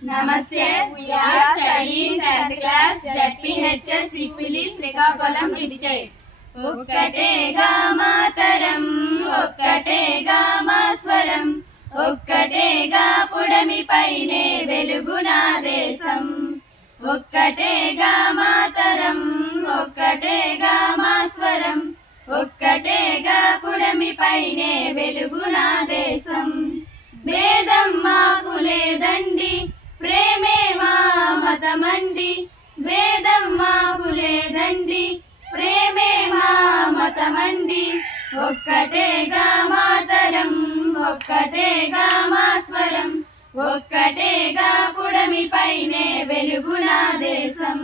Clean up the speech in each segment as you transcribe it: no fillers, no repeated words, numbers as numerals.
Namaste. We are studying 10th class ZPHS Sipili Srikakulam district. Okkatega mataram, okkatega maswaram, okkatega pudami paine veluguna desam. Okkatega mataram, okkatega maswaram, okkatega pudami paine veluguna desam. వేదం మాకు లేదండి ప్రేమే మా మతమండి వేదం మాకు లేదండి ప్రేమే మా మతమండి ఒక్కటేగా మాతరం ఒక్కటేగా మా స్వరం ఒక్కటేగా పుడమి పైనే వెలుగునా దేశం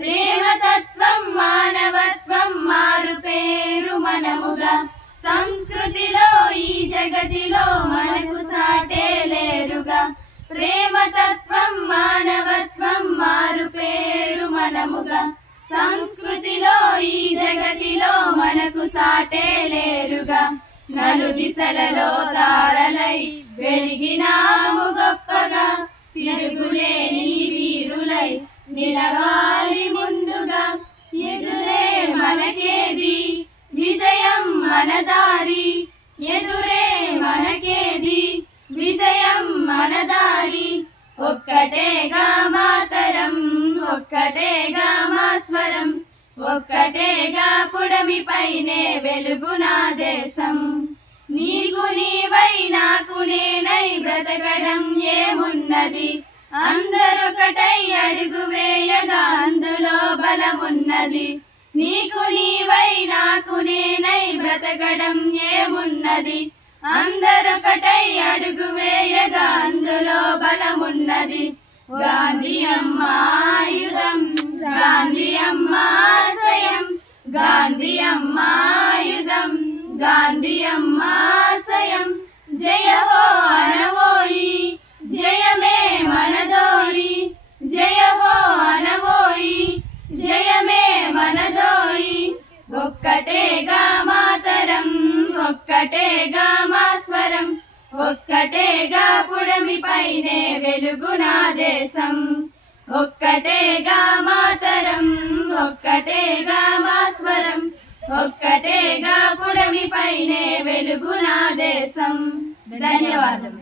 ప్రేమ తత్వం మానవత్వం మారు పేరు మనముగా సంస్కృతిలో ఈ జగతిలో మనకు సాటే లేరుగా ప్రేమతత్వం మానవత్వం మారు పేరు మనముగా సంస్కృతిలో ఈ జగతిలో మనకు సాటే లేరుగా నలు దిశలలో తారలై వెలిగినాము గొప్పగా తిరుగులేని వీరులై నిలవాలి ముందుగా ఎదురే మనకేది విజయం మనదారి ఎదురే మనకేది విజయం మనదారి ఒక్కటేగా మాతరం ఒక్కటేగా మా స్వరం ఒక్కటేగా పుడమి పైనే వెలుగునా దేశం నీకు నీవై నాకు నేనై బ్రతకడం ఏమున్నది అందరొకటై అడుగు వేయగా అందులో బలమున్నది నీకు నీవై నాకు నేనై బ్రతకడం ఏమున్నది అందరొకటై అడుగు వేయగా అందులో బలమున్నది గాంధీ అమ్మ ఆయుధం గాంధీ అమ్మ ఆశయం గాంధీ అమ్మ ఆయుధం గాంధీ అమ్మ ఆశయం జయ హో అనవోయి జయమే మనదోయి జయ హో అనవోయి జయమే మనదోయి ఒక్కటేగా మాతరం ఒక్కటేగా మా స్వరం ఒక్కటేగా పుడమి పైనే వెలుగునా దేశం ఒక్కటేగా మాతరం ఒక్కటేగా మా స్వరం ఒక్కటేగా పుడమి పైనే వెలుగునా దేశం ధన్యవాదం